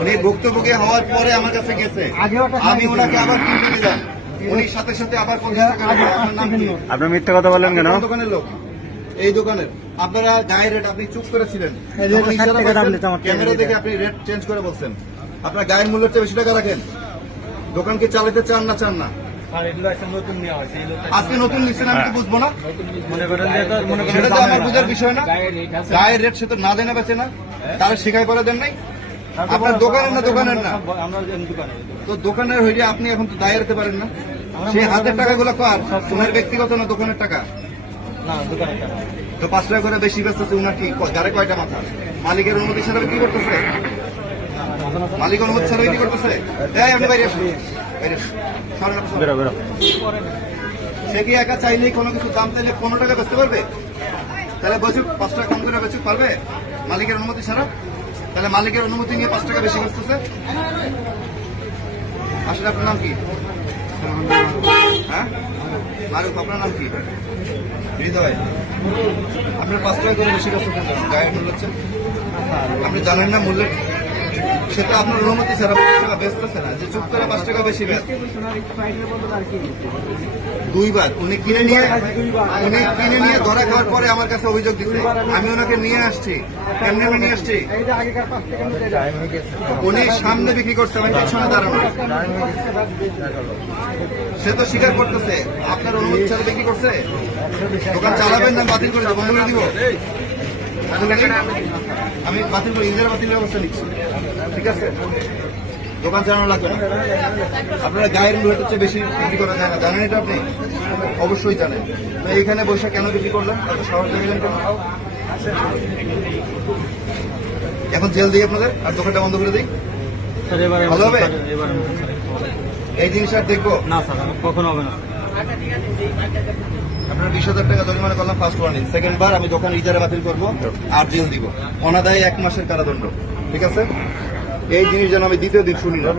উনি ভুক্তভোগী হওয়ার পরে আমার কাছে গেছে, আমি ওনাকে আবার কিনতে দিলাম, উনি সাথে সাথে আবার 50 টাকা দিলেন। আপনার নাম কি? আপনার মিথ্যা কথা বলেন কেন? দোকানের লোক, এই দোকানের আপনারা গায়ে রেট আপনি চুপ করেছিলেন, ক্যামেরা দেখে আপনি রেট চেঞ্জ করে বলছেন। আপনার গায়ের মূল্যের চেয়ে বেশি টাকা রাখেন। দোকান কি চালাতে চান না চান না? আজকে নতুন নিচ্ছেন, আমি তো বুঝবো না, সেটা তো আমার বুঝার বিষয় না। গায়ের রেট সে তো না দেনা বেচে না, তারা শিখাই করে দেন নাই। আপনার দোকানের না দোকানের না, তো দোকানের হইলে আপনি এখন তো দায় রাখতে পারেন না। সেই হাতের টাকাগুলো কার? তোমার ব্যক্তিগত না দোকানের টাকা? তো 5 টাকা করে বেশি বেচতেছে উনার কি গাড়ি কয়টা মাথা? মালিকের অনুমতি ছাড়া কি করতেছে? মালিক অনুমতি ছাড়া কি করতেছে? এই আপনি বাইরে আসুন, বাইরে আসুন। সে কি একা চাইলেই কোনো কিছু দাম চাইলে 15 টাকা বেচতে পারবে? তাহলে বছর 5 টাকা কম করে বেচুক পারবে মালিকের অনুমতি ছাড়া? তাহলে মালিকের অনুমতি নিয়ে 5 টাকা বেশি বেচতেছে। আসলে আপনার নাম কি? হ্যাঁ মারুফ, আপনার নাম কি? হৃদয়। আপনার 5 টাকা করে বেশি বেচতেছেন গায়ের মূল্য হচ্ছে, আপনি জানেন না মূল্যের? সেটা আপনার অনুমতি ছাড়া বেচতেছে না, যে চুপ করে 5 টাকা বেশি বেচ। 2 বার উনি কিনে নিয়ে ধরা খাওয়ার পরে আমার কাছে অভিযোগ দিচ্ছে, আমি ওনাকে নিয়ে আসছি। কেমনি আমি নিয়ে আসছি? উনি সামনে বিক্রি করছে, আমি পিছনে দাঁড়ানো। সে তো স্বীকার করতেছে আপনার অনুমতি ছাড়া বিক্রি করছে। দোকান চালাবেন না বাতিল করে দেবো, বন্ধ করে দিব? আমি বাতিল করে ইন্দিরা বাতিল ব্যবস্থা নিচ্ছি, ঠিক আছে? দোকান চালানো লাগবে না। আপনারা গায়ের মূল্যের চেয়ে বেশি বিক্রি করা যায় না, জানেন এটা? আপনি অবশ্যই জানেন। তো এইখানে বসে কেন বিক্রি করলেন? এত শহর দেখলেন কেন? এখন জেল দিই আপনাদের, আর দোকানটা বন্ধ করে দিই, ভালো হবে? এই জিনিস আর দেখবো না স্যার, কখনো হবে না। আপনার 20,000 টাকা জরিমানা করলাম ফার্স্ট ওয়ার্নিং, সেকেন্ড বার আমি দোকান ইজারা বাতিল করবো আর জেল দিব, অনাদায়ী 1 মাসের কারাদণ্ড, ঠিক আছে? এই জিনিস যেন আমি দ্বিতীয় দিন শুনি না।